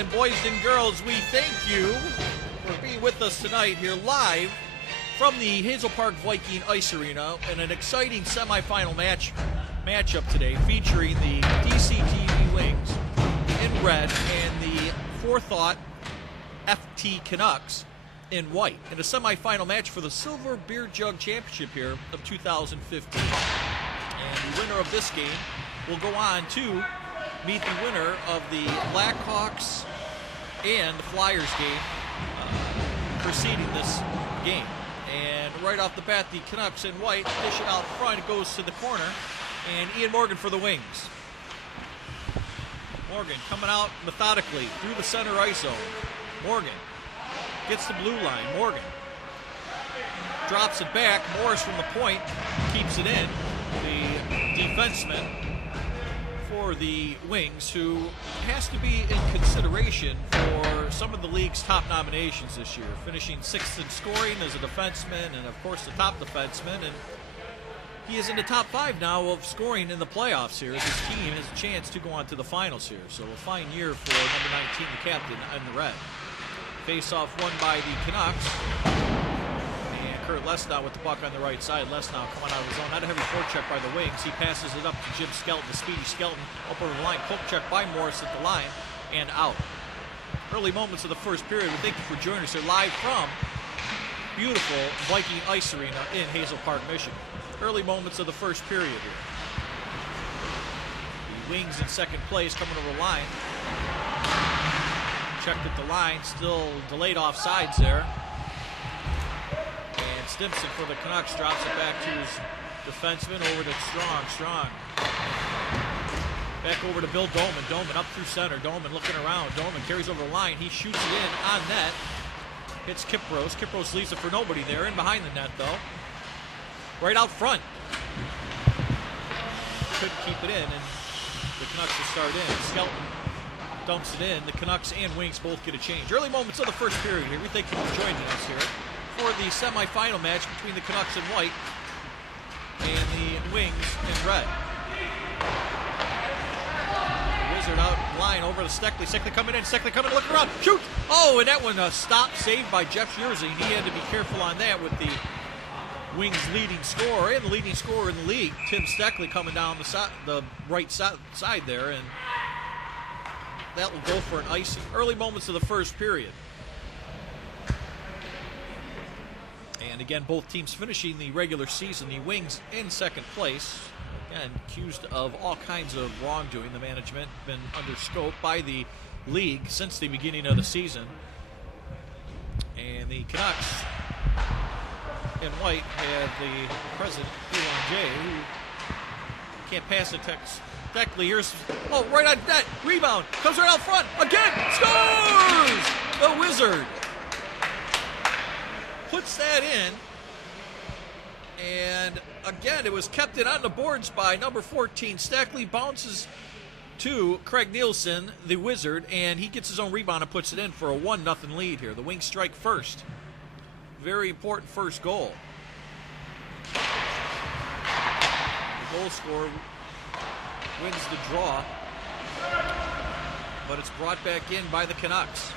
And boys and girls, we thank you for being with us tonight here live from the Hazel Park Viking Ice Arena in an exciting semifinal matchup today featuring the DCTV Wings in red and the Forethought FT Canucks in white in a semifinal match for the Silver Beer Jug Championship here of 2015. And the winner of this game will go on to meet the winner of the Blackhawks and the Flyers game preceding this game. And right off the bat, the Canucks in white dish it out front. It goes to the corner, and Ian Morgan for the Wings. Morgan coming out methodically through the center ice zone. Morgan gets the blue line. Morgan drops it back. Morris from the point keeps it in. The defenseman for the Wings, who has to be in consideration for some of the league's top nominations this year, finishing 6th in scoring as a defenseman and, of course, the top defenseman. And he is in the top 5 now of scoring in the playoffs here as his team has a chance to go on to the finals here. So a fine year for number 19, the captain, in the red. Face-off won by the Canucks. And Kurt Lesnow with the puck on the right side. Lesnow coming out of his zone. Not a heavy forecheck by the Wings. He passes it up to Jim Skelton, the speedy Skelton, up over the line. Poke check by Morris at the line and out. Early moments of the first period. We thank you for joining us here live from beautiful Viking Ice Arena in Hazel Park, Michigan. Early moments of the first period here. The Wings in second place coming over the line. Checked at the line, still delayed offsides there. And Stimson for the Canucks drops it back to his defenseman over to Strong. Back over to Bill Doman. Doman up through center. Doman looking around. Doman carries over the line. He shoots it in on net. Hits Kipros. Kipros leaves it for nobody there. In behind the net though. Right out front. Couldn't keep it in, and the Canucks will start in. Skelton dumps it in. The Canucks and Wings both get a change. Early moments of the first period here. We thank you for joining us here for the semifinal match between the Canucks in white and the Wings in red. The Wizard out line over to Steckley. Steckley coming in. Steckley coming in. Look around. Shoot! Oh, and that one stopped, saved by Jeff Scherzi. He had to be careful on that with the Wings leading scorer and the leading scorer in the league, Tim Steckley, coming down the right side there, and that will go for an icing. Early moments of the first period. And again, both teams finishing the regular season. The Wings in second place. Again, accused of all kinds of wrongdoing. The management been under scope by the league since the beginning of the season. And the Canucks in white have the president, Elon J, who can't pass it. Steckley, here's, right on net, rebound, comes right out front, again, scores! The Wizard puts that in, and again, it was kept in on the boards by number 14. Steckley bounces to Craig Nielsen, the Wizard, and he gets his own rebound and puts it in for a 1-0 lead here. The Wings strike first. Very important first goal. The goal scorer wins the draw, but it's brought back in by the Canucks.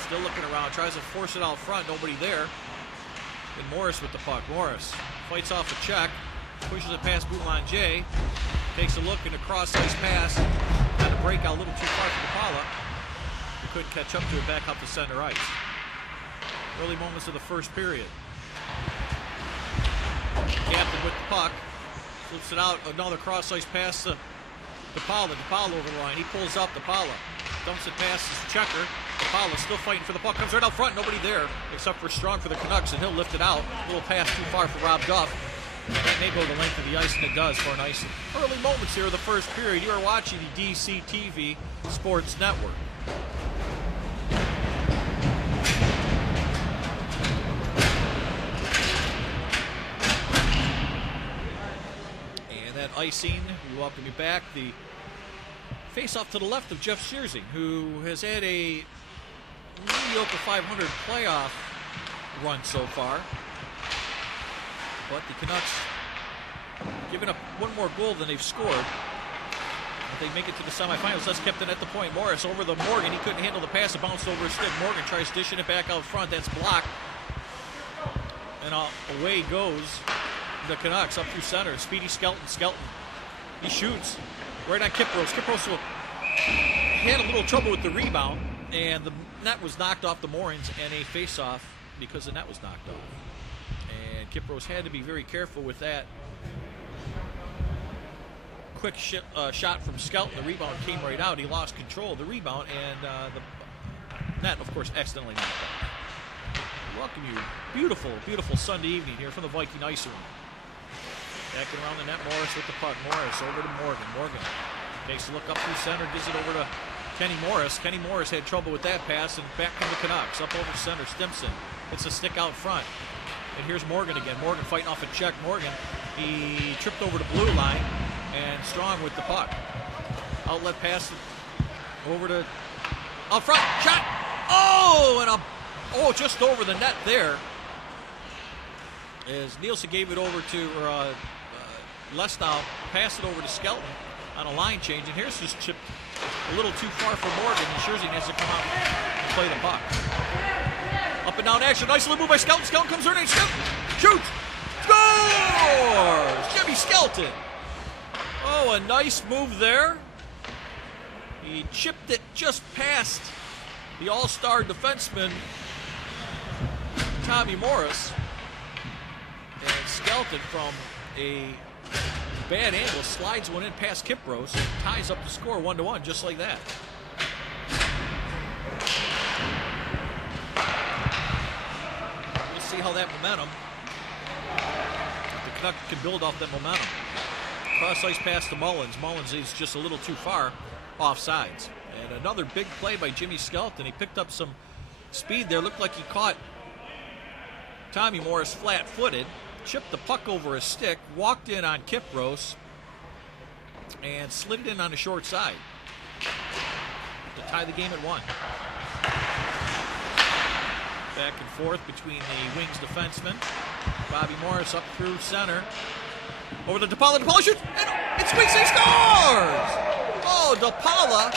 Still looking around, tries to force it out front, nobody there. And Morris with the puck. Morris fights off a check, pushes it past Boulanger, takes a look and a cross-ice pass. Had to break out a little too far for DePaula. He couldn't catch up to it back up to center ice. Early moments of the first period. Captain with the puck. Flips it out. Another cross-ice pass to DePaula. DePaula over the line. He pulls up. DePaula dumps it past his checker. DePaula still fighting for the puck. Comes right out front. Nobody there except for Strong for the Canucks, and he'll lift it out. A little pass too far for Rob Duff. And that may go the length of the ice, and it does for an icing. Early moments here of the first period. You are watching the DCTV Sports Network. Icing, we welcome you back. The face-off to the left of Jeff Scherzi, who has had a mediocre 500 playoff run so far. But the Canucks giving up one more goal than they've scored. They make it to the semifinals. That's kept in at the point. Morris over the Morgan. He couldn't handle the pass. It bounced over his stick. Morgan tries dishing it back out front. That's blocked. And away goes the Canucks up through center. Speedy Skelton. Skelton. He shoots right on Kiprose. Kiprose had a little trouble with the rebound, and the net was knocked off the Moorings, and a face-off because the net was knocked off. And Kiprose had to be very careful with that. Quick shot from Skelton. The rebound came right out. He lost control of the rebound, and the net, of course, accidentally knocked off. Welcome you. Beautiful, beautiful Sunday evening here from the Viking Ice Room. Backing around the net, Morris with the puck. Morris over to Morgan. Morgan takes a look up through center, gives it over to Kenny Morris. Kenny Morris had trouble with that pass, and back come the Canucks. Up over center, Stimson. It's a stick out front. And here's Morgan again. Morgan fighting off a check. Morgan, he tripped over the blue line, and Strong with the puck. Outlet pass over to out front. Shot! Oh, and just over the net there. As Nielsen gave it over to Lestow, passed it over to Skelton on a line change, and here's just chipped a little too far for Morgan, and Scherzing has to come out and play the puck. Up and down action, nice little move by Skelton. Skelton comes in, and Skelton shoots, scores! Jimmy Skelton. Oh, a nice move there. He chipped it just past the all-star defenseman, Tommy Morris. And Skelton, from a bad angle, slides one in past Kiprose and ties up the score 1-1, just like that. We'll see how that momentum, the Canucks can build off that momentum. Cross ice pass to Mullins. Mullins is just a little too far off sides. And another big play by Jimmy Skelton. He picked up some speed there. Looked like he caught Tommy Morris flat-footed. Chipped the puck over his stick, walked in on Kiprose, and slid it in on the short side to tie the game at 1. Back and forth between the Wings defensemen. Bobby Morris up through center. Over to DePaula. DePaula shoots, and it swings, he scores! Oh, DePaula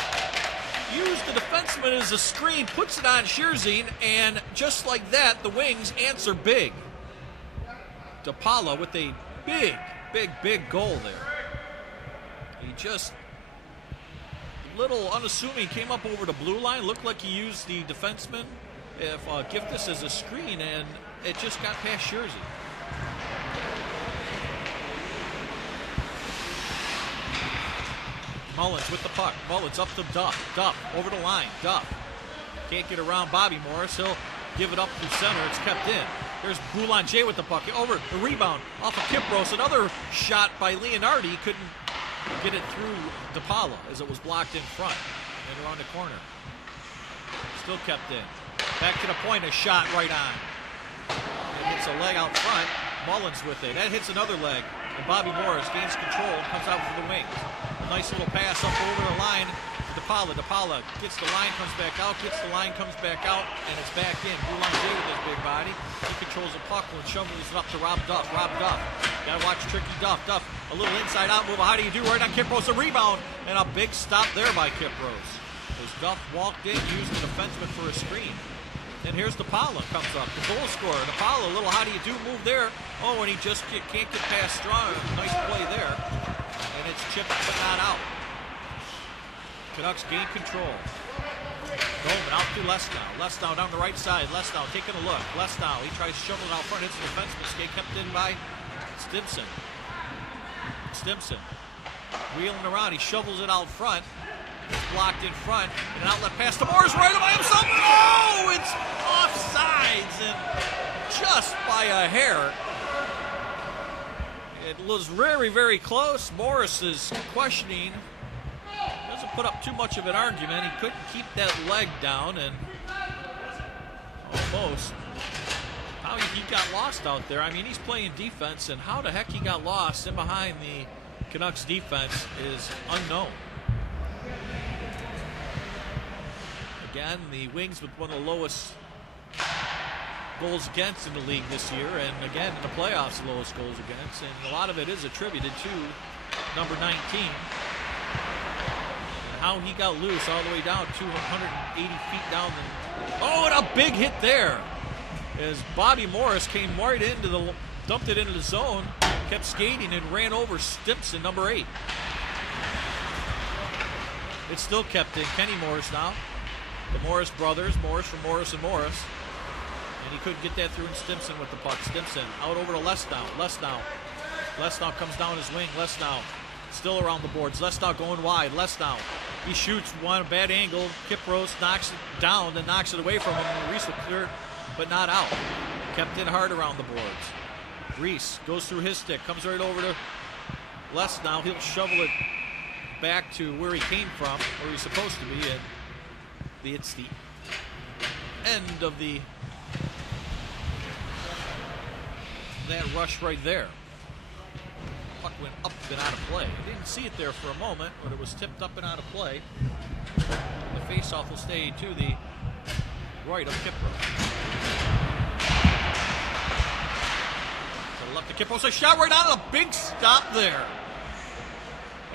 used the defenseman as a screen, puts it on Scherzing, and just like that, the Wings answer big. DePaula with a big goal there. He just, a little unassuming, came up over the blue line. Looked like he used the defenseman, Giftis, as a screen, and it just got past Scherzing. Mullins with the puck. Mullins up to Duff. Duff over the line. Duff can't get around Bobby Morris. He'll give it up through center. It's kept in. There's Boulanger with the puck. Over the rebound off of Kiprose. Another shot by Leonardi. He couldn't get it through DePaula as it was blocked in front and around the corner. Still kept in. Back to the point. A shot right on. It hits a leg out front. Mullins with it. That hits another leg. And Bobby Morris gains control and comes out for the Wings. A nice little pass up over the line. DePaula. DePaula gets the line, comes back out, gets the line, comes back out, and it's back in. Boulanger with his big body. He controls the puck and shovels it up to Rob Duff. Rob Duff. Gotta watch tricky Duff. Duff, a little inside out move. How do you do right on Kiprose? A rebound, and a big stop there by Kiprose. As Duff walked in, used the defenseman for a screen. And here's DePaula comes up, the goal scorer. DePaula, a little how do you do move there. Oh, and he just can't get past Strong. Nice play there. And it's chipped but not out. Canucks gain control. Goldman out to Lestow. Lestow down the right side. Lestow taking a look. Lestow, he tries to shovel it out front. Hits the defenseman. Skate kept in by Stimson. Stimson wheeling around. He shovels it out front. It's blocked in front. And an outlet pass to Morris right by himself. Oh, it's offsides and just by a hair. It was very close. Morris is questioning. Doesn't put up too much of an argument. He couldn't keep that leg down, and almost how he got lost out there. I mean, he's playing defense, and how the heck he got lost in behind the Canucks defense is unknown. Again, the Wings with one of the lowest goals against in the league this year, and again in the playoffs, the lowest goals against, and a lot of it is attributed to number 19. how he got loose all the way down 280 feet down. Oh, and a big hit there as Bobby Morris came right into dumped it into the zone, kept skating and ran over Stimson, number 8. It still kept in. Kenny Morris now. The Morris brothers, Morris from Morris and Morris. And he couldn't get that through, and Stimson with the puck. Stimson out over to Lesnow. Lesnow comes down his wing. Lesnow still around the boards. Lesnow going wide. Lesnow. He shoots one, bad angle. Kipros knocks it down, then knocks it away from him. And Reese will clear, but not out. Kept in hard around the boards. Reese goes through his stick, comes right over to Lesnow. He'll shovel it back to where he came from, where he's supposed to be, and it's the end of that rush right there. Puck went up and out of play. I didn't see it there for a moment, but it was tipped up and out of play. The faceoff will stay to the right of Kipros. To the left of Kipros, a shot right on, a big stop there.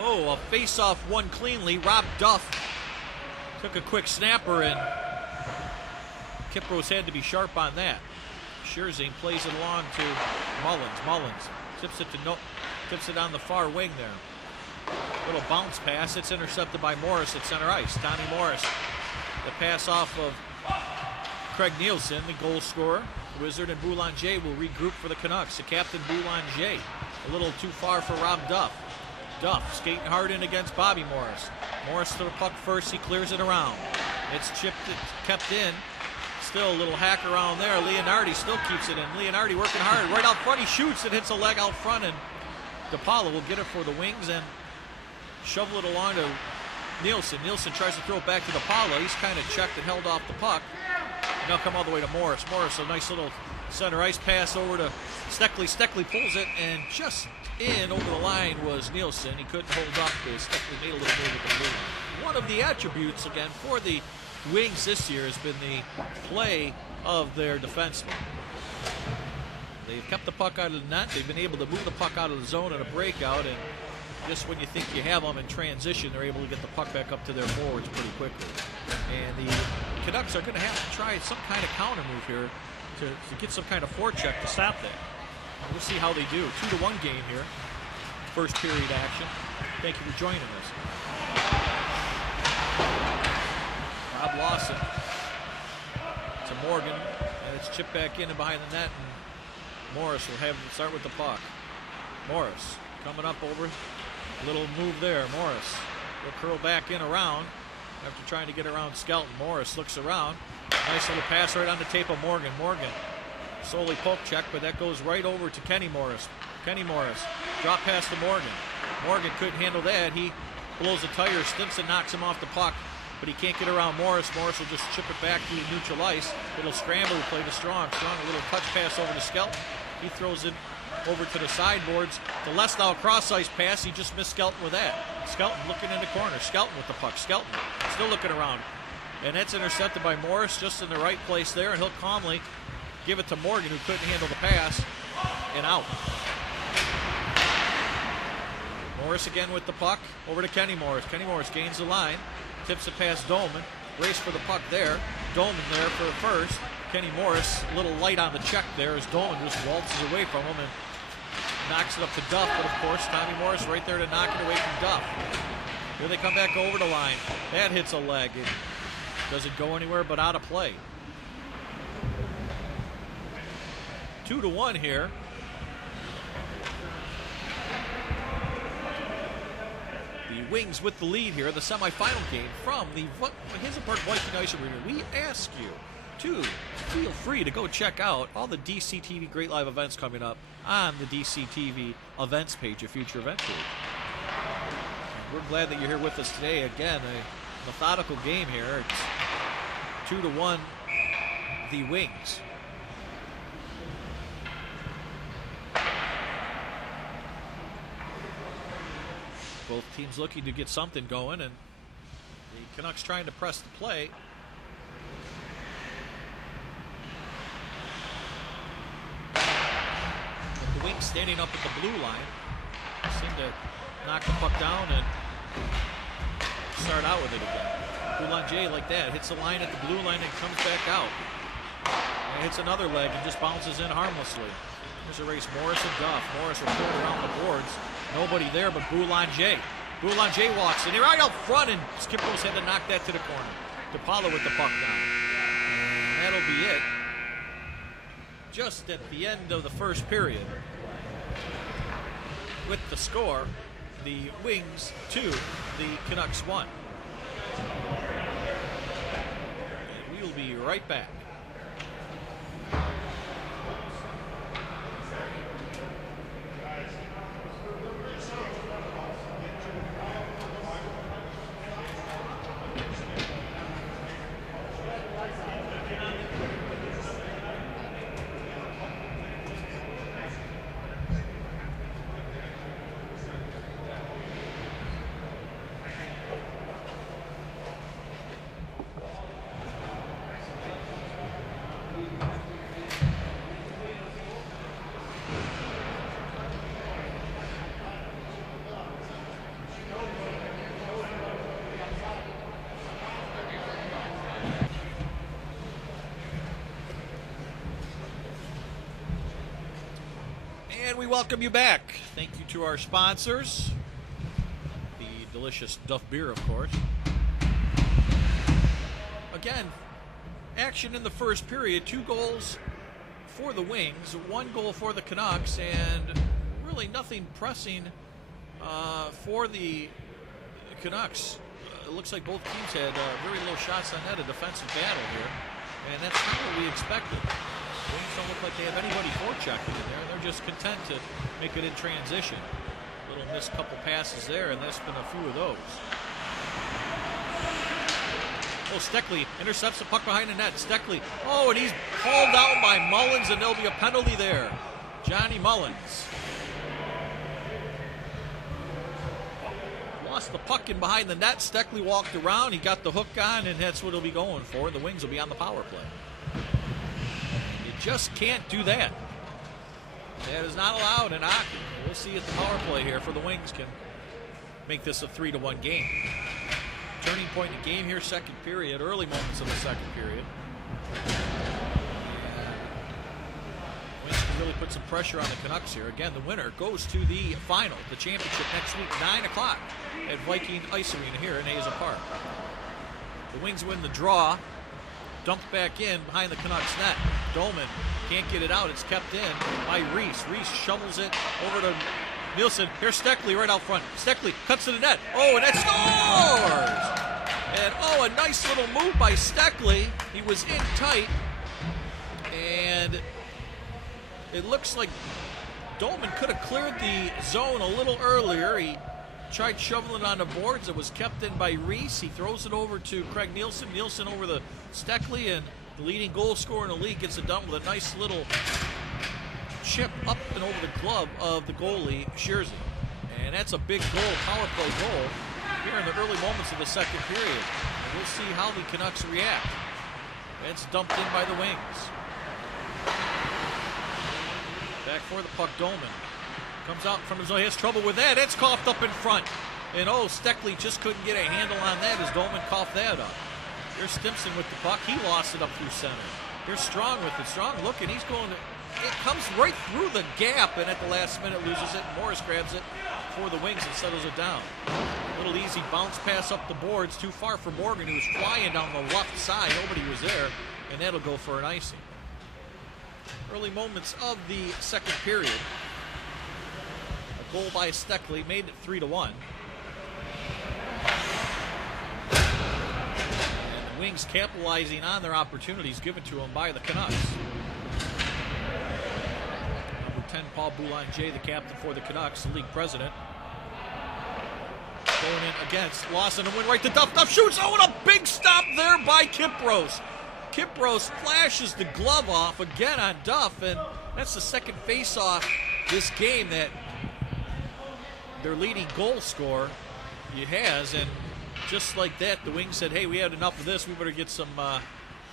Oh, a face-off won cleanly. Rob Duff took a quick snapper, and Kipros had to be sharp on that. Scherzing plays it along to Mullins. Mullins tips it on the far wing there. Little bounce pass. It's intercepted by Morris at center ice. Tommy Morris. The pass off of Craig Nielsen, the goal scorer. Wizard and Boulanger will regroup for the Canucks. The captain, Boulanger. A little too far for Rob Duff. Duff skating hard in against Bobby Morris. Morris to the puck first. He clears it around. It's kept in. Still a little hack around there. Leonardi still keeps it in. Leonardi working hard. Right out front, he shoots. It hits a leg out front, and DePaula will get it for the wings and shovel it along to Nielsen. Nielsen tries to throw it back to DePaula. He's kind of checked and held off the puck. And they'll come all the way to Morris. Morris, a nice little center ice pass over to Steckley. Steckley pulls it, and just in over the line was Nielsen. He couldn't hold up. Steckley made a little move with the blue. One of the attributes, again, for the Wings this year has been the play of their defensemen. They've kept the puck out of the net. They've been able to move the puck out of the zone in a breakout, and just when you think you have them in transition, they're able to get the puck back up to their forwards pretty quickly. And the Canucks are going to have to try some kind of counter move here to get some kind of forecheck to stop that. We'll see how they do. 2-1 game here. First period action. Thank you for joining us. Rob Lawson to Morgan, and it's chipped back in and behind the net, and Morris will have start with the puck. Morris coming up over, a little move there. Morris will curl back in around after trying to get around Skelton. Morris looks around. Nice little pass right on the tape of Morgan. Morgan solely poke check, but that goes right over to Kenny Morris. Kenny Morris drop pass to Morgan. Morgan couldn't handle that. He blows a tire. Stimson knocks him off the puck, but he can't get around Morris. Morris will just chip it back to the neutral ice. It'll scramble to play to Strong. Strong, a little touch pass over to Skelton. He throws it over to the sideboards. The Lesnow cross ice pass. He just missed Skelton with that. Skelton looking in the corner. Skelton with the puck. Skelton still looking around. And that's intercepted by Morris just in the right place there. And he'll calmly give it to Morgan, who couldn't handle the pass, and out. Morris again with the puck. Over to Kenny Morris. Kenny Morris gains the line. Tips it past Dolman. Race for the puck there. Dolman there for the first. Kenny Morris a little light on the check there as Dolman just waltzes away from him and knocks it up to Duff. But of course, Tommy Morris right there to knock it away from Duff. Here they come back over the line. That hits a leg. It doesn't go anywhere but out of play. 2-1 here. The Wings with the lead here in the semifinal game from the Hazel Park Viking Ice Arena. We ask you to feel free to go check out all the DCTV Great Live events coming up on the DCTV events page of Future Event Group. We're glad that you're here with us today. Again, a methodical game here. It's 2-1 the Wings. Both teams looking to get something going, and the Canucks trying to press the play. And the Wings standing up at the blue line seem to knock the puck down and start out with it again. Boulanger like that, hits the line at the blue line and comes back out. And hits another leg and just bounces in harmlessly. There's a race, Morris and Duff. Morris will pull around the boards. Nobody there but Boulanger. Boulanger walks in. They're right out front, and Skipros had to knock that to the corner. DePaula with the puck down. And that'll be it. Just at the end of the first period. With the score, the Wings 2, the Canucks 1. And we will be right back. And we welcome you back. Thank you to our sponsors. The delicious Duff beer, of course. Again, action in the first period. 2 goals for the Wings, 1 goal for the Canucks, and really nothing pressing for the Canucks. It looks like both teams had very low shots on net, a defensive battle here, and that's not what we expected. The Wings don't look like they have anybody forechecking in there. They're just content to make it in transition. Little missed couple passes there, and there's been a few of those. Oh, Steckley intercepts the puck behind the net. Steckley, oh, and he's hauled down by Mullins, and there'll be a penalty there. Johnny Mullins. Lost the puck in behind the net. Steckley walked around. He got the hook on, and that's what he'll be going for. The Wings will be on the power play. You just can't do that. That is not allowed in hockey. We'll see if the power play here for the Wings can make this a 3-1 game. Turning point in the game here, second period, early moments of the second period. Wings can really put some pressure on the Canucks here. Again, the winner goes to the final, the championship next week, 9 o'clock at Viking Ice Arena here in Hazel Park. The Wings win the draw. Dumped back in behind the Canucks net. Doman can't get it out. It's kept in by Reese. Reese shovels it over to Nielsen. Here's Steckley right out front. Steckley cuts to the net. Oh, and that scores! And oh, a nice little move by Steckley. He was in tight. And it looks like Dolman could have cleared the zone a little earlier. He tried shoveling on the boards. It was kept in by Reese. He throws it over to Craig Nielsen. Nielsen over the Steckley, and the leading goal scorer in the league gets it done with a nice little chip up and over the glove of the goalie, Scherzy. And that's a big goal, power play goal, here in the early moments of the second period. And we'll see how the Canucks react. It's dumped in by the Wings. Back for the puck, Doman. Comes out from his zone. He has trouble with that. It's coughed up in front. And oh, Steckley just couldn't get a handle on that as Doman coughed that up. Here's Stimson with the puck. He lost it up through center. Here's Strong with it. Strong looking. He's going to... It comes right through the gap, and at the last minute loses it. Morris grabs it for the Wings and settles it down. Little easy bounce pass up the boards. Too far for Morgan, who was flying down the left side. Nobody was there, and that'll go for an icing. Early moments of the second period. A goal by Steckley made it 3-1. And the Wings capitalizing on their opportunities given to them by the Canucks. Number 10, Paul Boulanger, the captain for the Canucks, the league president. Going in against Lawson and win right to Duff. Duff shoots. Oh, and a big stop there by Kipros. Kipros flashes the glove off again on Duff, and that's the second face-off this game that their leading goal scorer has. And just like that, the Wings said, "Hey, we had enough of this. We better get some.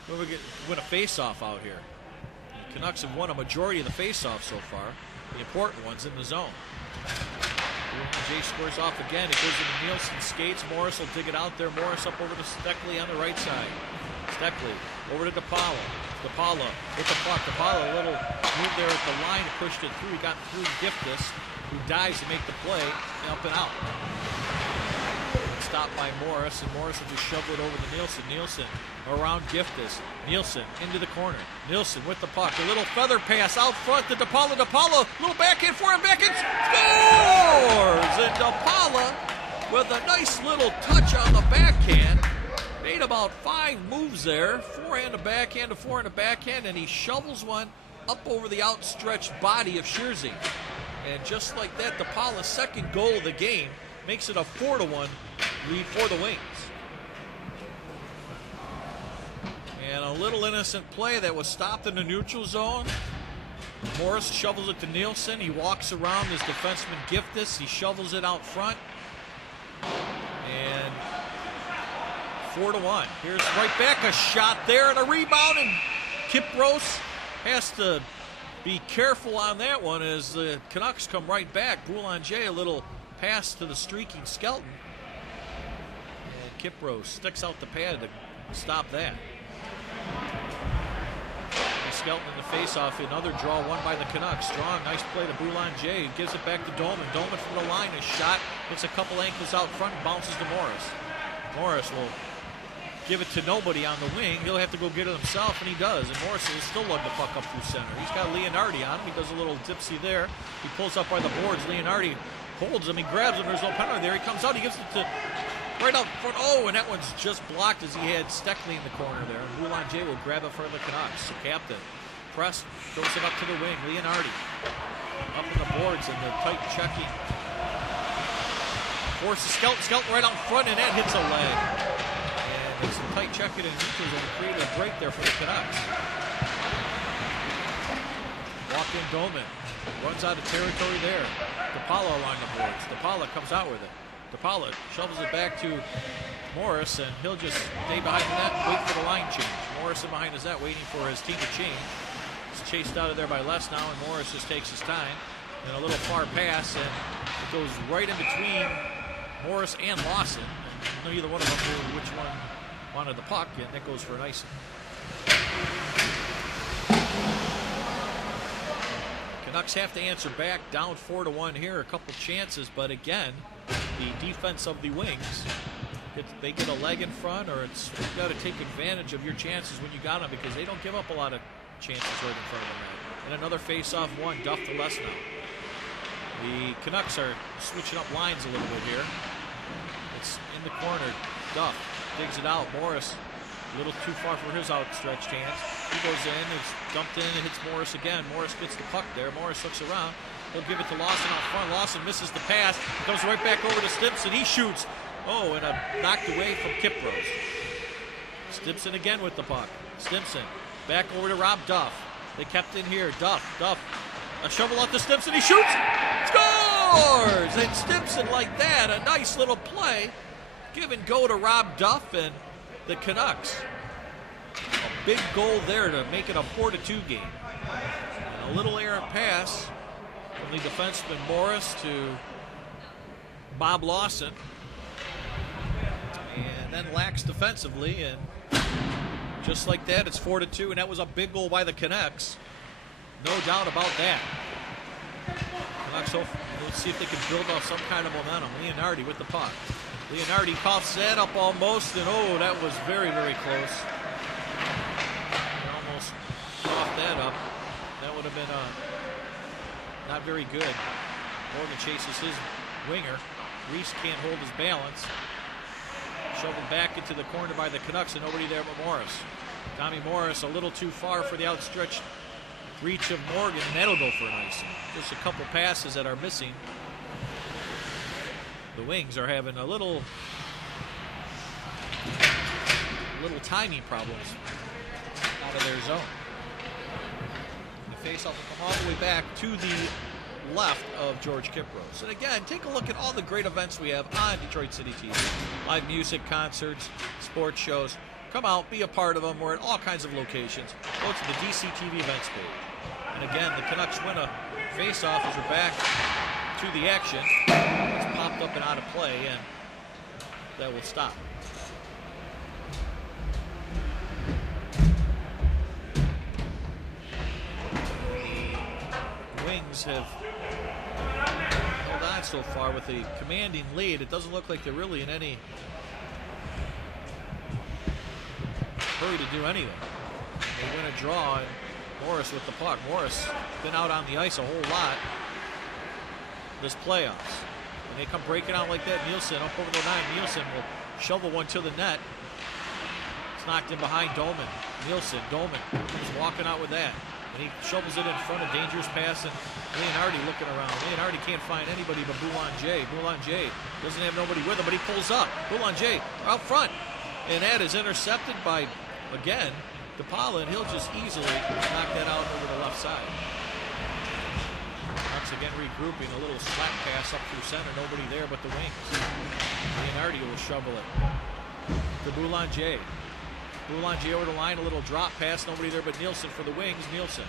Win a face-off out here." The Canucks have won a majority of the face-offs so far, the important ones in the zone. Jay squares off again. It goes into Nielsen. Skates. Morris will dig it out there. Morris up over to Steckley on the right side. Steckley over to DePaula. DePaula with the puck. DePaula a little move there at the line. Pushed it through. He got through Giftis, who dives to make the play. Up and out. Stopped by Morris, and Morris will just shovel it over to Nielsen. Nielsen around Giftis. Nielsen into the corner. Nielsen with the puck. A little feather pass out front to DePaula. DePaula, little backhand for him. Backhand scores! And DePaula with a nice little touch on the backhand. Made about 5 moves there. Forehand to backhand to forehand to backhand, and he shovels one up over the outstretched body of Scherzing. And just like that, DePaula's second goal of the game makes it a 4-1 lead for the Wings. And a little innocent play that was stopped in the neutral zone. Morris shovels it to Nielsen. He walks around his defenseman Giftis. He shovels it out front. And 4-1. Here's right back, a shot there and a rebound, and Kipros has to be careful on that one as the Canucks come right back. Boulanger, a little pass to the streaking Skelton. And Kipros sticks out the pad to stop that. And Skelton in the faceoff, another draw won by the Canucks. Strong, nice play to Boulanger. Gives it back to Doman. Doman from the line, a shot. Hits a couple ankles out front and bounces to Morris. Morris will give it to nobody on the wing. He'll have to go get it himself, and he does. And Morris will still lug the puck up through center. He's got Leonardi on him. He does a little dipsy there. He pulls up by the boards. Leonardi holds him. He grabs him. There's no penalty there. He comes out. He gives it to right out front. Oh, and that one's just blocked as he had Steckley in the corner there. And Boulanger will grab it for the Canucks. So captain press, throws it up to the wing. Leonardi up in the boards and the tight checking. Forces Skelton right out front, and that hits a leg. And it's some tight checking and neutral zone to create a break there for the Canucks. Walk in Doman. Runs out of territory there. DePaula along the boards. DePaula comes out with it. DePaula shovels it back to Morris, and he'll just stay behind the net and wait for the line change. Morrison behind his net waiting for his team to change. He's chased out of there by Les now, and Morris just takes his time. And a little far pass, and it goes right in between Morris and Lawson. And neither one of them knew which one wanted the puck, and that goes for an icing. Canucks have to answer back, down 4-1 here. A couple chances, but again, the defense of the Wings, they get a leg in front, or you've got to take advantage of your chances when you got them, because they don't give up a lot of chances right in front of the net. And another face-off one, Duff to Les now. The Canucks are switching up lines a little bit here. It's in the corner. Duff digs it out. Morris a little too far for his outstretched hands. He goes in, it's dumped in, and hits Morris again. Morris gets the puck there. Morris looks around. He'll give it to Lawson out front. Lawson misses the pass. Comes right back over to Stimson. He shoots. Oh, and knocked away from Kipros. Stimson again with the puck. Stimson back over to Rob Duff. They kept in here. Duff. A shovel out to Stimson. He shoots. Scores! And Stimson like that. A nice little play. Give and go to Rob Duff and the Canucks. A big goal there to make it a 4-2 game. And a little errant pass from the defenseman Morris to Bob Lawson. And then lacks defensively. And just like that, it's 4-2. And that was a big goal by the Canucks. No doubt about that. Canucks, let's see if they can build off some kind of momentum. Leonardi with the puck. Leonardi coughs that up almost, and oh, that was very, very close. They almost coughed that up. That would have been not very good. Morgan chases his winger. Reese can't hold his balance. Shoveled back into the corner by the Canucks, and nobody there but Morris. Tommy Morris a little too far for the outstretched reach of Morgan, and that'll go for an icing. Just a couple passes that are missing. The Wings are having a little timing problems out of their zone. The faceoff will come all the way back to the left of George Kipros. And again, take a look at all the great events we have on Detroit City TV. Live music, concerts, sports shows. Come out, be a part of them. We're at all kinds of locations. Go to the DCTV events page. And again, the Canucks win a faceoff as we're back to the action. wrapped up and out of play, and that will stop. The Wings have held on so far with a commanding lead. It doesn't look like they're really in any hurry to do anything. They win a draw, and Morris with the puck. Morris been out on the ice a whole lot this playoffs. When they come breaking out like that, Nielsen up over the line. Nielsen will shovel one to the net. It's knocked in behind Doman. Nielsen, Doman is walking out with that. And he shovels it in front, a dangerous pass, and Leonardi looking around. Leonardi can't find anybody but Boulanger. Boulanger doesn't have nobody with him, but he pulls up. Boulanger out front. And that is intercepted by, again, DePaula, and he'll just easily knock that out over the left side. Once again regrouping, a little slap pass up through center, nobody there but the Wings. Leonardi will shovel it to Boulanger. Boulanger over the line, a little drop pass, nobody there but Nielsen for the Wings. Nielsen.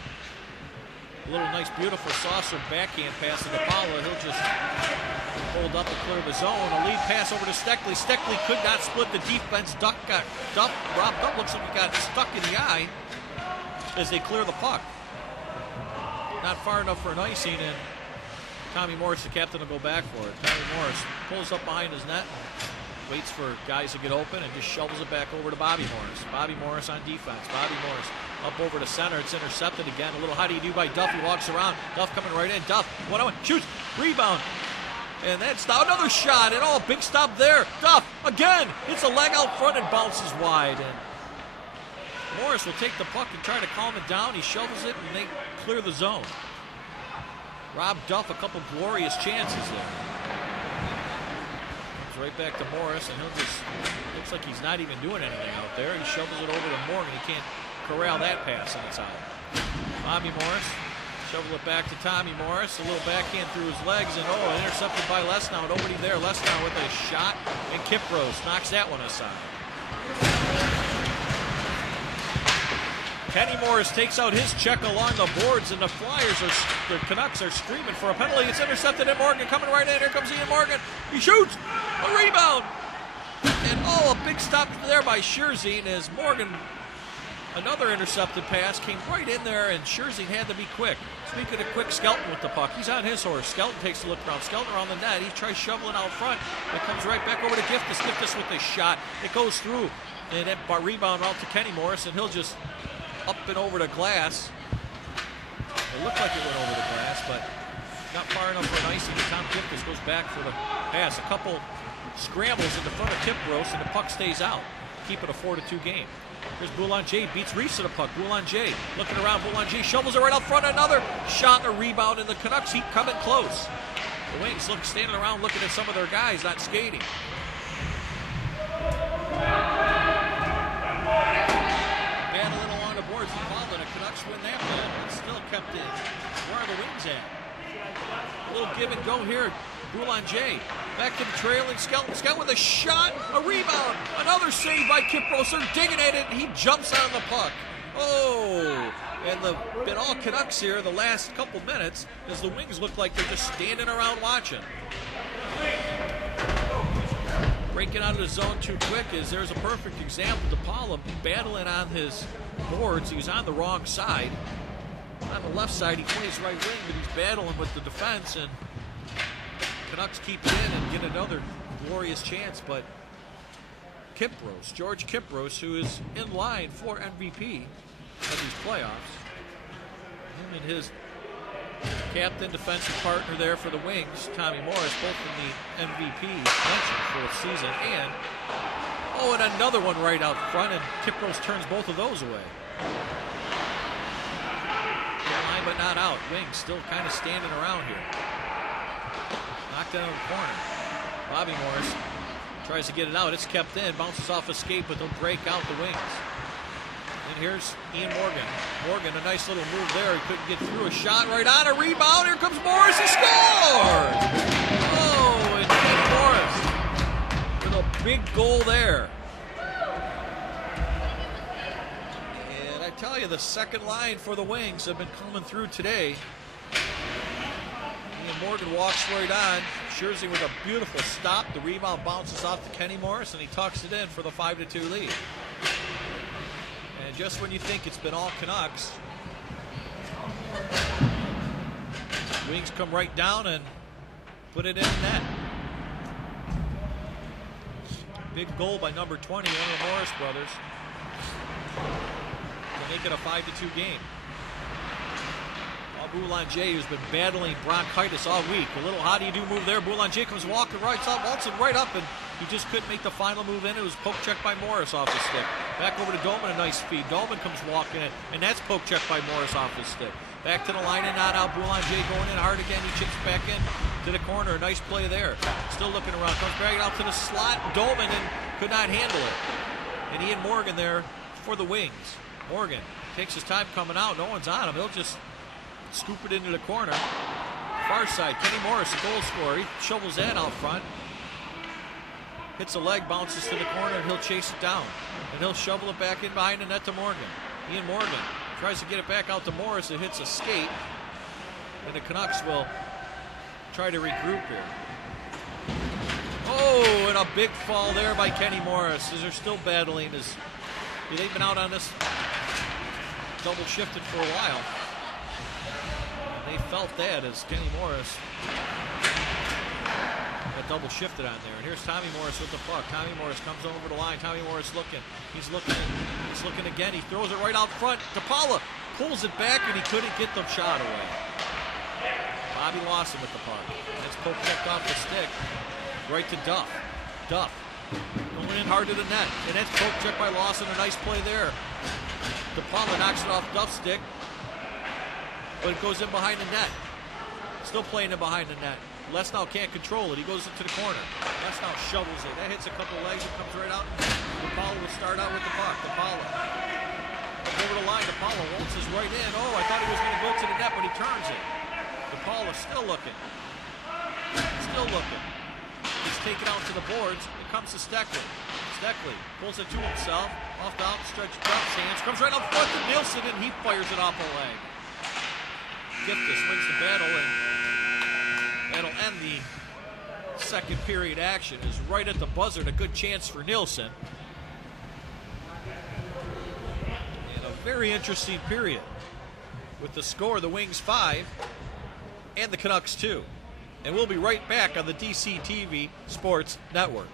A little nice, beautiful saucer backhand pass to DePaula. He'll just hold up and clear the zone. A lead pass over to Steckley. Steckley could not split the defense. Duck got dropped up. Looks like he got stuck in the eye as they clear the puck. Not far enough for an icing, and Tommy Morris, the captain, will go back for it. Tommy Morris pulls up behind his net, waits for guys to get open, and just shovels it back over to Bobby Morris. Bobby Morris on defense. Bobby Morris up over to center. It's intercepted again. A little how do you do by Duff. He walks around. Duff coming right in. Duff, 1-on-1, shoots, rebound. And that's now another shot, and big stop there. Duff, again, it's a leg out front and bounces wide. And Morris will take the puck and try to calm it down. He shovels it, and they clear the zone. Rob Duff, a couple glorious chances there. Comes right back to Morris, and he'll just, looks like he's not even doing anything out there. He shovels it over to Morgan. He can't corral that pass inside. Bobby Morris, shovel it back to Tommy Morris. A little backhand through his legs, and intercepted by Lesnow. Nobody there. Lesnow with a shot, and Kiprose knocks that one aside. Kenny Morris takes out his check along the boards, and the Canucks are screaming for a penalty. It's intercepted in Morgan, coming right in. Here comes Ian Morgan. He shoots, a rebound, and a big stop there by Scherzing as Morgan, another intercepted pass, came right in there, and Scherzing had to be quick. Speaking of quick, Skelton with the puck. He's on his horse. Skelton takes a look around. Skelton around the net. He tries shoveling out front. It comes right back over to Giftis. Giftis with a shot. It goes through, and that rebound out to Kenny Morris, and he'll just up and over the glass. It looked like it went over the glass, but not far enough for an icing. Tom Giftis goes back for the pass. A couple scrambles in the front of Kiprose, and the puck stays out. Keep it a 4-2 game. Here's Boulanger, beats Reese to the puck. Boulanger looking around. Boulanger shovels it right out front. Another shot and a rebound, and the Canucks keep coming close. The Wings standing around looking at some of their guys not skating. Win that one, but still kept in. Where are the Wings at? A little give and go here. Boulanger back to the trailing Skelton. Skelton with a shot, a rebound, another save by Kiprose. They're digging at it, and he jumps on the puck. And been all Canucks here the last couple minutes as the Wings look like they're just standing around watching. Breaking out of the zone too quick is there's a perfect example. DePaula battling on his boards. He was on the wrong side. On the left side, he plays right wing, but he's battling with the defense, and Canucks keep it in and get another glorious chance. But Kiprose, George Kiprose, who is in line for MVP of these playoffs, him and his captain, defensive partner there for the Wings, Tommy Morris, both in the MVP mention for the season. And another one right out front, and Kiprose turns both of those away. Line but not out. Wings still kind of standing around here. Knocked out of the corner. Bobby Morris tries to get it out. It's kept in. Bounces off a skate, but they'll break out the Wings. And here's Ian Morgan. Morgan, a nice little move there. He couldn't get through. A shot right on, a rebound. Here comes Morris. He scored! And Kenny Morris with a big goal there. And I tell you, the second line for the Wings have been coming through today. Ian Morgan walks right on. Scherzing with a beautiful stop. The rebound bounces off to Kenny Morris, and he tucks it in for the 5-2 lead. And just when you think it's been all Canucks, Wings come right down and put it in net. Big goal by number 20, one of the Morris brothers, to make it a 5-2 game. Boulanger, who's been battling bronchitis all week. A little how-do-you-do move there. Boulanger comes walking right up, waltzing right up, and he just couldn't make the final move in. It was poke check by Morris off his stick. Back over to Dolman, a nice feed. Dolman comes walking in, and that's poke check by Morris off his stick. Back to the line and not out. Boulanger going in hard again. He chips back in to the corner. A nice play there. Still looking around. Comes back out to the slot. Dolman and could not handle it. And Ian Morgan there for the Wings. Morgan takes his time coming out. No one's on him. He'll just scoop it into the corner. Far side, Kenny Morris, the goal scorer. He shovels that out front. Hits a leg, bounces to the corner, and he'll chase it down. And he'll shovel it back in behind the net to Morgan. Ian Morgan tries to get it back out to Morris. It hits a skate. And the Canucks will try to regroup here. Oh, and a big fall there by Kenny Morris as they're still battling. They've been out on this double shifted for a while. They felt that as Kenny Morris got double shifted on there. And here's Tommy Morris with the puck. Tommy Morris comes over the line. Tommy Morris looking. He's looking again. He throws it right out front. DePaula pulls it back, and he couldn't get the shot away. Bobby Lawson with the puck. And it's poke checked off the stick. Right to Duff. Duff going in hard to the net. And that's poke checked by Lawson. A nice play there. DePaula knocks it off Duff's stick, but it goes in behind the net. Still playing it behind the net. Lesnow can't control it. He goes into the corner. Lesnow shovels it. That hits a couple legs and comes right out. DePaula will start out with the puck. DePaula over the line. DePaula waltzes right in. Oh, I thought he was going to go to the net, but he turns it. DePaula still looking. Still looking. He's taken out to the boards. It comes to Steckley. Steckley pulls it to himself. Off the outstretched Duff's hands. Comes right up front to Nielsen, and he fires it off a leg. Giftis wins the battle, and that'll end the second period action. Is right at the buzzer, a good chance for Nielsen. And a very interesting period with the score, the Wings 5 and the Canucks 2. And we'll be right back on the DCTV Sports Network.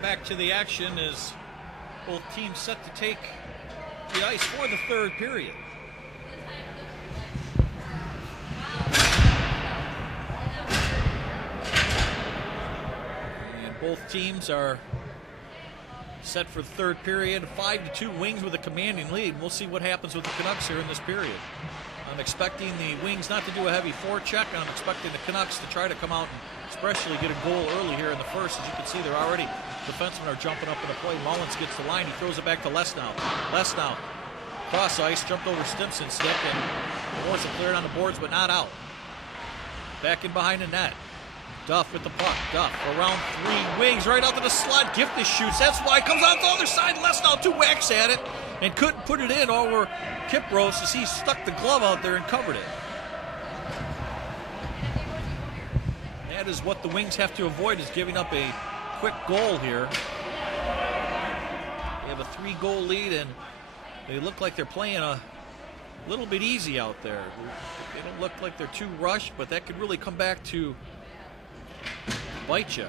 Back to the action as both teams set to take the ice for the third period. And both teams are set for the third period. 5-2 Wings with a commanding lead. We'll see what happens with the Canucks here in this period. I'm expecting the Wings not to do a heavy forecheck, and I'm expecting the Canucks to try to come out and especially get a goal early here in the first. As you can see, they're already, defensemen are jumping up in the play. Mullins gets the line. He throws it back to Lesnow. Lesnow, cross ice, jumped over Stimson's stick, and wants to clear it on the boards, but not out. Back in behind the net. Duff with the puck. Duff around three, Wings right out to the slot. Giftis shoots. That's why it comes out the other side. Lesnow two whacks at it and couldn't put it in over Kipros as he stuck the glove out there and covered it. That is what the Wings have to avoid, is giving up a quick goal here. They have a 3-goal lead, and they look like they're playing a little bit easy out there. They don't look like they're too rushed, but that could really come back to bite you.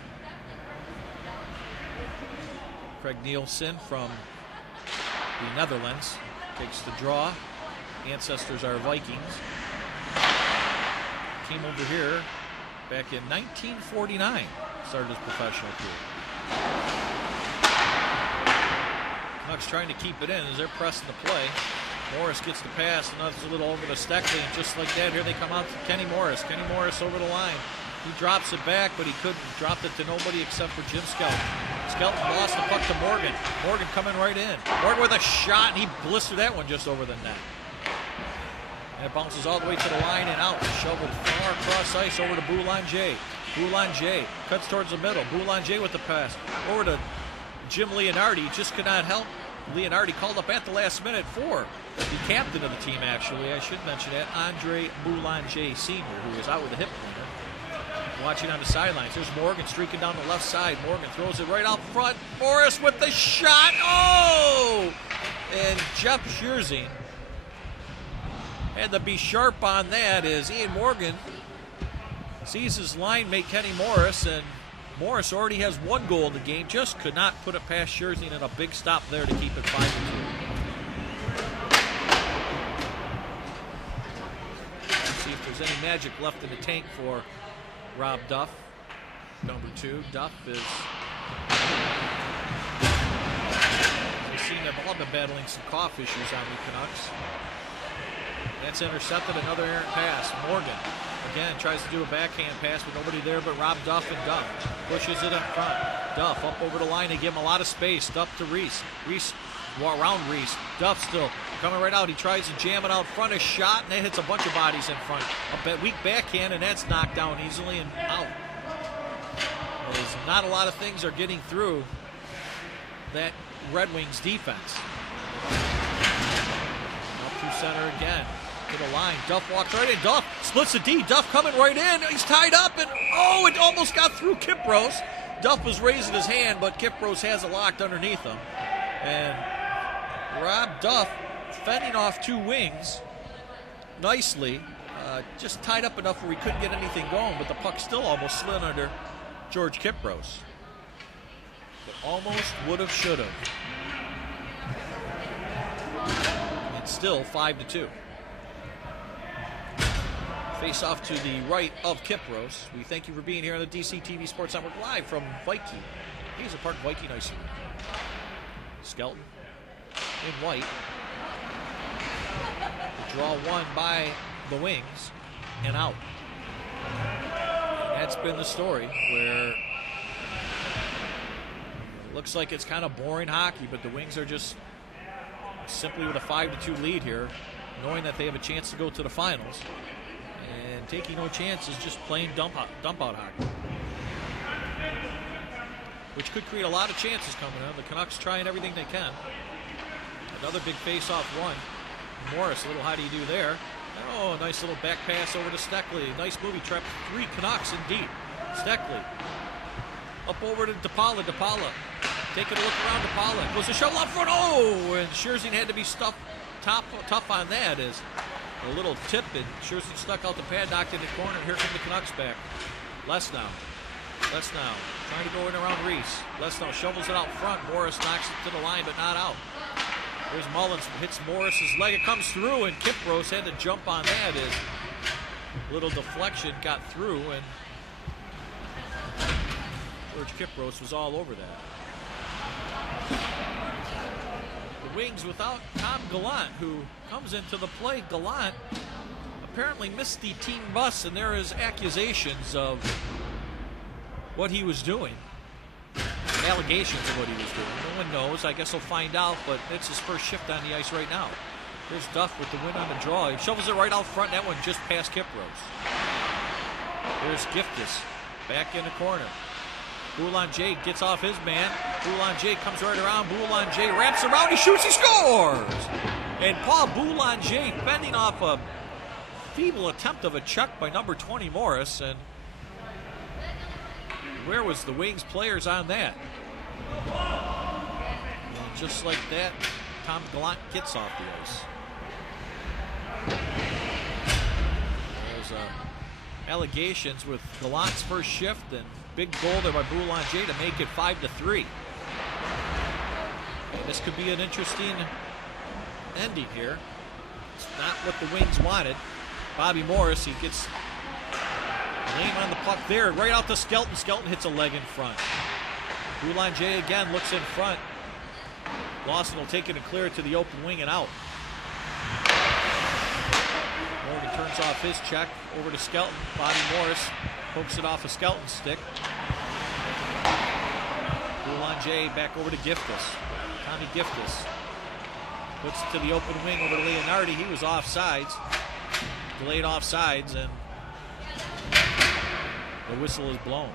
Craig Nielsen from the Netherlands takes the draw. Ancestors are Vikings. Came over here back in 1949. Started his professional career. Canucks trying to keep it in as they're pressing the play. Morris gets the pass, and that's a little over to Steckley, and just like that, here they come out to Kenny Morris. Kenny Morris over the line. He drops it back, but he couldn't. Dropped it to nobody except for Jim Skelton. Skelton lost the puck to Morgan. Morgan coming right in. Morgan with a shot, and he blistered that one just over the net. And it bounces all the way to the line and out. Shoveled far across ice over to Boulanger. Boulanger cuts towards the middle. Boulanger with the pass. Over to Jim Leonardi. Just could not help. Leonardi called up at the last minute for the captain of the team, actually. I should mention that. Andre Boulanger Sr., who was out with a hip cleaner. Watching on the sidelines. There's Morgan streaking down the left side. Morgan throws it right out front. Morris with the shot. Oh! And Jeff Scherzing had to be sharp on that as Ian Morgan sees his line mate Kenny Morris, and Morris already has one goal in the game. Just could not put it past Scherzing, and a big stop there to keep it 5-2. See if there's any magic left in the tank for Rob Duff, number 2. Duff is, we've seen they've all been battling some cough issues on the Canucks. That's intercepted, another errant pass. Morgan, again, tries to do a backhand pass with nobody there but Rob Duff, and Duff pushes it up front. Duff up over the line, they give him a lot of space. Duff to Reese. Reese, around Reese. Duff still coming right out. He tries to jam it out front, a shot, and that hits a bunch of bodies in front. A weak backhand, and that's knocked down easily and out. There's not a lot of things are getting through that Red Wings defense. Up through center again. To the line. Duff walks right in. Duff splits the D. Duff coming right in. He's tied up, and oh, it almost got through Kipros. Duff was raising his hand, but Kipros has it locked underneath him. And Rob Duff fending off 2 wings nicely. Just tied up enough where he couldn't get anything going, but the puck still almost slid under George Kipros. But almost would have, should have. It's still 5-2. Face off to the right of Kipros. We thank you for being here on the DCTV Sports Network live from Viking. Hazel Park Viking Ice Arena. Skelton in white. The draw won by the Wings and out. And that's been the story where it looks like it's kind of boring hockey, but the Wings are just simply with a 5-2 lead here, knowing that they have a chance to go to the finals. And taking no chances, just playing dump out hockey, which could create a lot of chances coming in. The Canucks trying everything they can. Another big face-off one. Morris, a little how do you do there? Oh, nice little back pass over to Steckley. Nice move. He trapped 3 Canucks indeed. Steckley up over to DePaula. DePaula taking a look around. DePaula was a shovel up front. Oh, and Scherzing had to be tough on that as a little tip, and Scherzing stuck out the pad, knocked in the corner. Here come the Canucks back. Lesnow trying to go in around Reese. Lesnow shovels it out front. Morris knocks it to the line, but not out. There's Mullins, hits Morris's leg. It comes through, and Kipros had to jump on that as a little deflection got through, and George Kipros was all over that. The Wings without Tom Gallant, who comes into the play. Gallant apparently missed the team bus, and there is accusations of what he was doing. Allegations of what he was doing. No one knows. I guess he'll find out, but it's his first shift on the ice right now. There's Duff with the win on the draw. He shovels it right out front. That one just past Kipros. There's Giftis back in the corner. Boulanger gets off his man. Boulanger comes right around. Boulanger wraps around. He shoots. He scores! And Paul Boulanger fending off a feeble attempt of a chuck by number 20 Morris. And where was the Wings players on that? And just like that, Tom Gallant gets off the ice. There's allegations with Gallant's first shift, and Big goal there by Boulanger to make it 5-3. And this could be an interesting ending here. It's not what the Wings wanted. Bobby Morris, he gets lame on the puck there, right out to Skelton. Skelton hits a leg in front. Boulanger again looks in front. Lawson will take it and clear it to the open wing and out. Morgan turns off his check over to Skelton. Bobby Morris pokes it off a Skelton stick. Boulanger back over to Giftis. Tommy Giftis puts it to the open wing over to Leonardi. He was offsides. Delayed offsides, and the whistle is blown.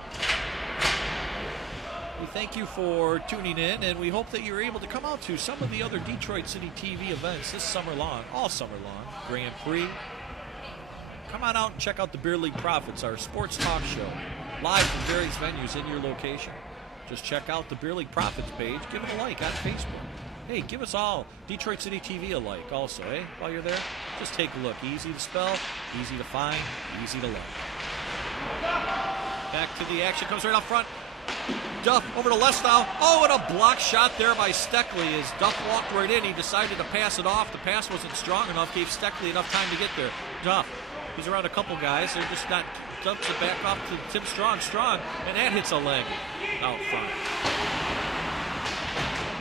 We thank you for tuning in, and we hope that you're able to come out to some of the other Detroit City TV events this summer long, all summer long. Grand Prix. Come on out and check out the Beer League Profits, our sports talk show, live from various venues in your location. Just check out the Beer League Profits page. Give it a like on Facebook. Hey, give us all Detroit City TV a like also, eh? While you're there, just take a look. Easy to spell, easy to find, easy to like. Back to the action, comes right up front. Duff over to Lestow. Oh, and a block shot there by Steckley as Duff walked right in. He decided to pass it off. The pass wasn't strong enough, gave Steckley enough time to get there. Duff, he's around a couple guys. They're just not, dumps it back off to Tim Strong, and that hits a leg out front.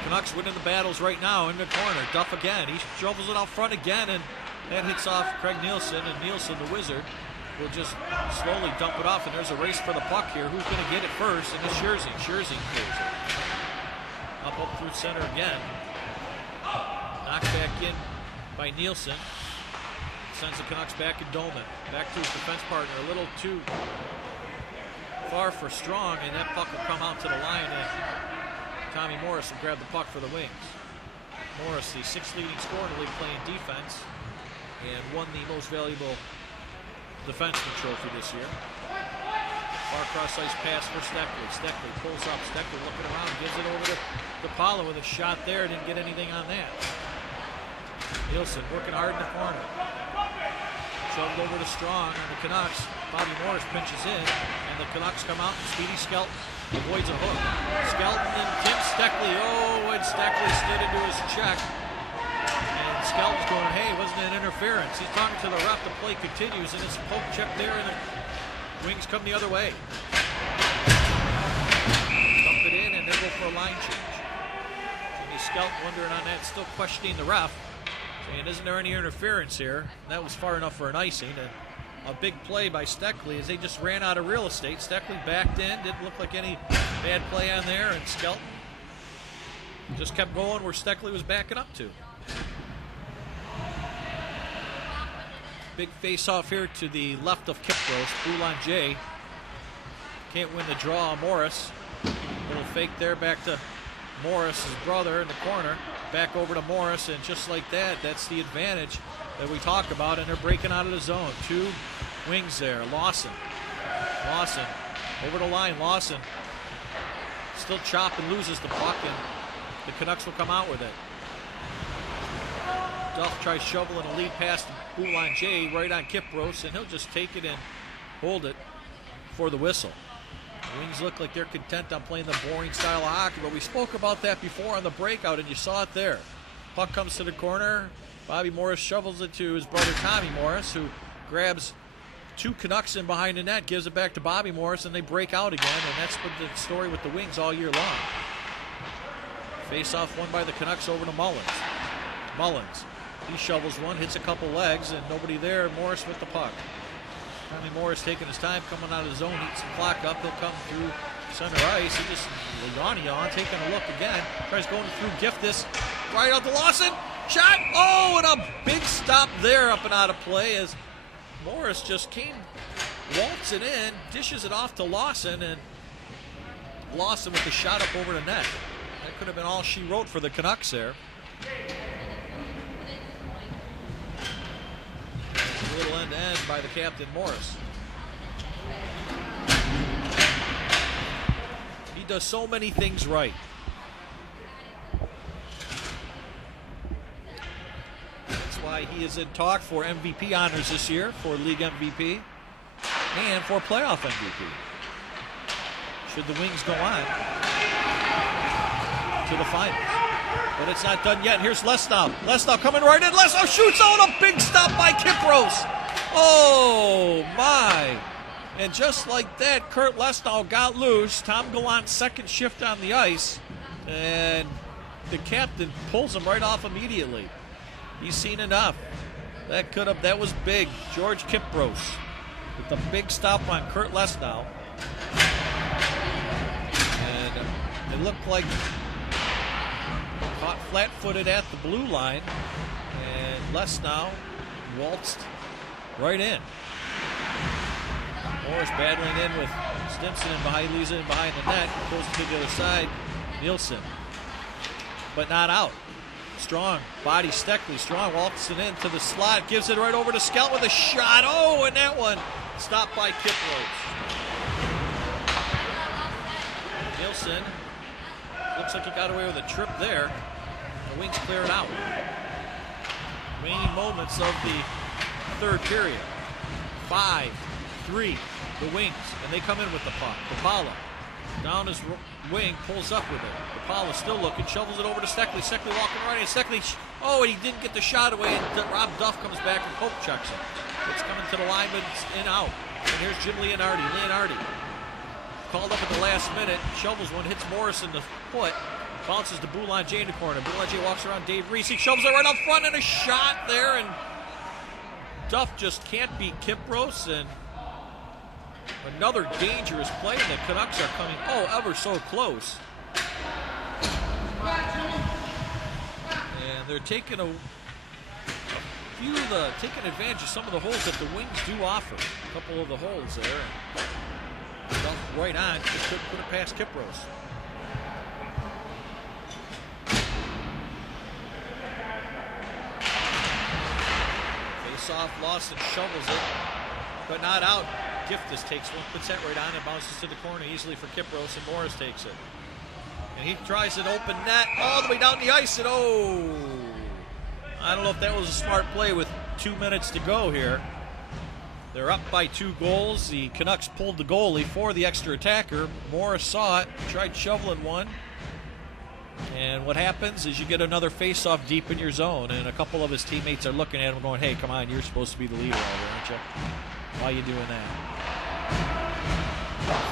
Canucks winning the battles right now in the corner. Duff again. He shovels it out front again, and that hits off Craig Nielsen. And Nielsen, the Wizard, will just slowly dump it off. And there's a race for the puck here. Who's going to get it first? And it's Scherzing. Scherzing clears it. Up through center again. Knocked back in by Nielsen. Sends the Canucks back in Dolman. Back to his defense partner. A little too far for Strong, and that puck will come out to the line. And Tommy Morris will grab the puck for the Wings. Morris, the 6th leading scorer in the league, playing defense, and won the most valuable defenseman trophy this year. Far cross ice pass for Steckley. Steckley pulls up. Steckley looking around, gives it over to Paula with a shot there. Didn't get anything on that. Nielsen working hard in the corner. Shoved over to Strong on the Canucks. Bobby Morris pinches in, and the Canucks come out, and Speedy Skelton avoids a hook. Skelton and Tim Steckley. Oh, and Steckley slid into his check. And Skelton's going, hey, wasn't an interference. He's talking to the ref. The play continues, and it's a poke check there, and the Wings come the other way. Dump it in, and they go for a line change. Jimmy Skelton wondering on that, still questioning the ref. Saying, isn't there any interference here? And that was far enough for an icing. And a big play by Steckley as they just ran out of real estate. Steckley backed in, didn't look like any bad play on there, and Skelton just kept going where Steckley was backing up to. Big face-off here to the left of Kipros. Boulanger can't win the draw. Morris, little fake there back to Morris, his brother, in the corner. Back over to Morris, and just like that, that's the advantage that we talk about, and they're breaking out of the zone. 2 Wings there. Lawson over the line. Lawson still chopping, loses the puck, and the Canucks will come out with it. Duff tries shoveling a lead pass to Boulanger right on Kipros, and he'll just take it and hold it for the whistle. The Wings look like they're content on playing the boring style of hockey, but we spoke about that before on the breakout, and you saw it there. Puck comes to the corner. Bobby Morris shovels it to his brother Tommy Morris, who grabs 2 Canucks in behind the net, gives it back to Bobby Morris, and they break out again, and that's been the story with the Wings all year long. Face-off won by the Canucks over to Mullins. Mullins, he shovels one, hits a couple legs, and nobody there. Morris with the puck. Tommy Morris taking his time, coming out of the zone, heats the clock up. He'll come through center ice. He just, Leon taking a look again. Tries going through Giftis. Right out to Lawson. Shot. Oh, and a big stop there up and out of play as Morris just came waltzing in, dishes it off to Lawson, and Lawson with the shot up over the net. That could have been all she wrote for the Canucks there. A little end-to-end by the captain, Morris. He does so many things right. That's why he is in talk for MVP honors this year, for league MVP and for playoff MVP. should the Wings go on to the finals. But it's not done yet. Here's Lesnow. Lesnow coming right in. Lesnow shoots out a big stop by Kipros. Oh, my. And just like that, Kurt Lesnow got loose. Tom Gallant's second shift on the ice. And the captain pulls him right off immediately. He's seen enough. That was big. George Kipros with the big stop on Kurt Lesnow. And it looked like caught flat-footed at the blue line, and Lesnow waltzed right in. Morris battling in with Stimson and behind, leaves it in behind the net, goes to the other side. Nielsen, but not out. Strong body, Steckley. Strong waltzes it into the slot, gives it right over to Skelton with a shot. Oh, and that one stopped by Kipros. Nielsen looks like he got away with a trip there. The Wings clear it out. Remaining moments of the third period. 5-3, the Wings, and they come in with the puck. DiPaolo down his wing, pulls up with it. DiPaolo still looking, shovels it over to Steckley. Steckley walking right in. Steckley, and he didn't get the shot away, and Rob Duff comes back and poke checks him. It's coming to the line, but it's in out. And here's Jim Leonardi. Called up at the last minute, shovels one, hits Morris in the foot, bounces to Boulanger in the corner. Boulanger walks around Dave Reese. He shovels it right up front, and a shot there, and Duff just can't beat Kipros, and another dangerous play, and the Canucks are coming, ever so close. And they're taking taking advantage of some of the holes that the Wings do offer. A couple of the holes there. Duff right on, just couldn't put it past Kipros. Face-off, Lawson shovels it, but not out. Giftis takes one, puts that right on, and bounces to the corner easily for Kipros, and Morris takes it. And he tries an open net all the way down the ice, and I don't know if that was a smart play with 2 minutes to go here. They're up by 2 goals. The Canucks pulled the goalie for the extra attacker. Morris saw it, tried shoveling one. And what happens is you get another face-off deep in your zone, and a couple of his teammates are looking at him going, hey, come on, you're supposed to be the leader out here, aren't you? Why are you doing that?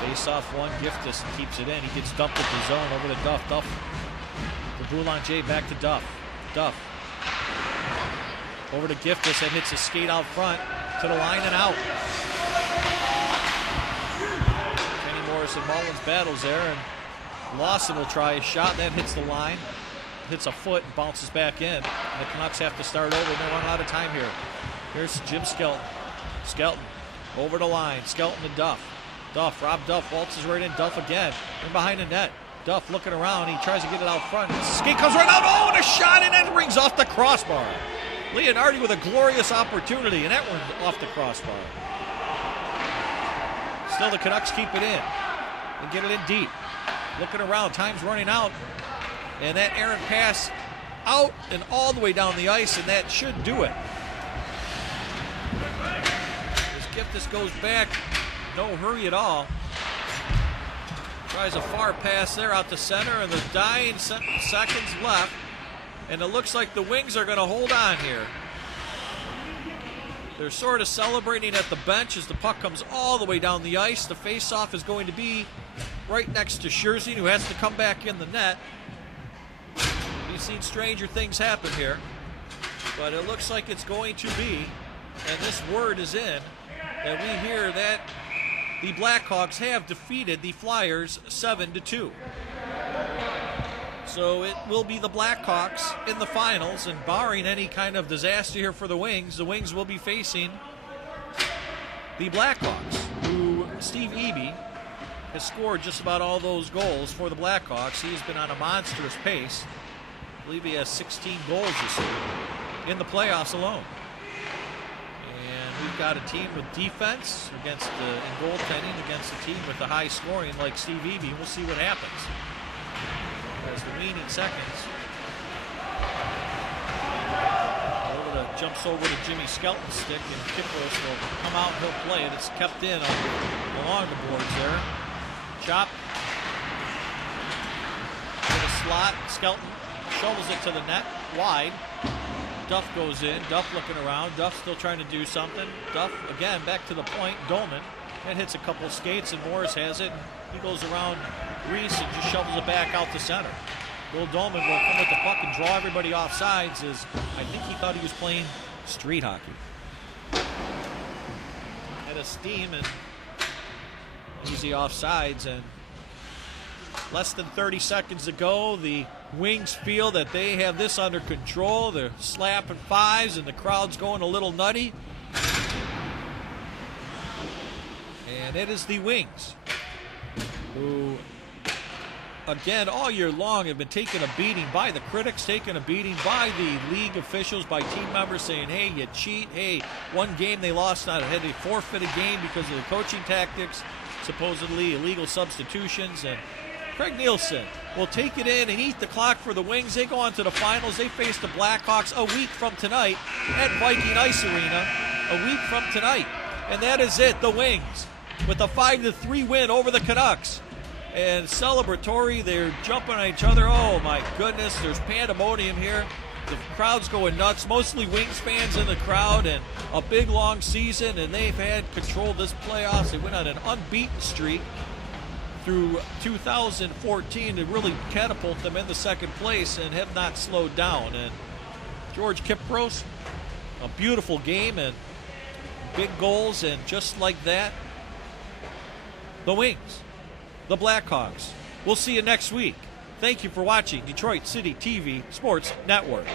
Face-off one, Giftis keeps it in. He gets dumped at the zone over to Duff. Duff to Boulanger, back to Duff. Duff over to Giftis, and hits a skate out front to the line and out. Kenny Morris and Mullins battles there, and Lawson will try a shot, that hits the line, hits a foot, and bounces back in. And the Canucks have to start over, and they run out of time here. Here's Jim Skelton. Skelton over the line. Skelton to Duff. Rob Duff waltzes right in. Duff again. In behind the net. Duff looking around. He tries to get it out front. Skate comes right out. Oh, and a shot, and then rings off the crossbar. Leonardi with a glorious opportunity, and that one off the crossbar. Still, the Canucks keep it in and get it in deep. Looking around. Time's running out. And that errant pass out and all the way down the ice, and that should do it. Giftis goes back, no hurry at all. Tries a far pass there out the center, and the dying seconds left. And it looks like the Wings are going to hold on here. They're sort of celebrating at the bench as the puck comes all the way down the ice. The face-off is going to be right next to Scherzing, who has to come back in the net. We've seen stranger things happen here, but it looks like it's going to be, and this word is in, that we hear that the Blackhawks have defeated the Flyers 7-2. So it will be the Blackhawks in the finals, and barring any kind of disaster here for the Wings will be facing the Blackhawks, who Steve Eby has scored just about all those goals for the Blackhawks. He's been on a monstrous pace. I believe he has 16 goals this year in the playoffs alone. We've got a team with defense and goaltending against a team with the high scoring like Steve Eby. We'll see what happens as the waning seconds. Jumps over to Jimmy Skelton's stick, and Kipros will come out and he'll play it. It's kept in along the boards there. Chop. To the slot. Skelton shovels it to the net. Wide. Duff goes in. Duff looking around. Duff still trying to do something. Duff, again, back to the point. Dolman. And hits a couple skates, and Morris has it. He goes around Reese and just shovels it back out to center. Bill Dolman will come with the puck and draw everybody off sides, as I think he thought he was playing street hockey. Had a steam and easy off sides, and less than 30 seconds to go. The Wings feel that they have this under control. They're slapping fives, and the crowd's going a little nutty. And it is the Wings who, again, all year long have been taking a beating by the critics, taking a beating by the league officials, by team members saying, hey, you cheat. Hey, one game they lost, not had to forfeit a game because of the coaching tactics, supposedly illegal substitutions. And Craig Nielsen will take it in and eat the clock for the Wings. They go on to the finals. They face the Blackhawks a week from tonight at Viking Ice Arena. A week from tonight. And that is it, the Wings, with a 5-3 win over the Canucks. And celebratory, they're jumping on each other. Oh my goodness, there's pandemonium here. The crowd's going nuts, mostly Wings fans in the crowd, and a big long season, and they've had control of this playoffs. They went on an unbeaten streak through 2014 to really catapult them into second place and have not slowed down. And George Kipros, a beautiful game and big goals, and just like that, the Wings, the Blackhawks. We'll see you next week. Thank you for watching Detroit City TV Sports Network.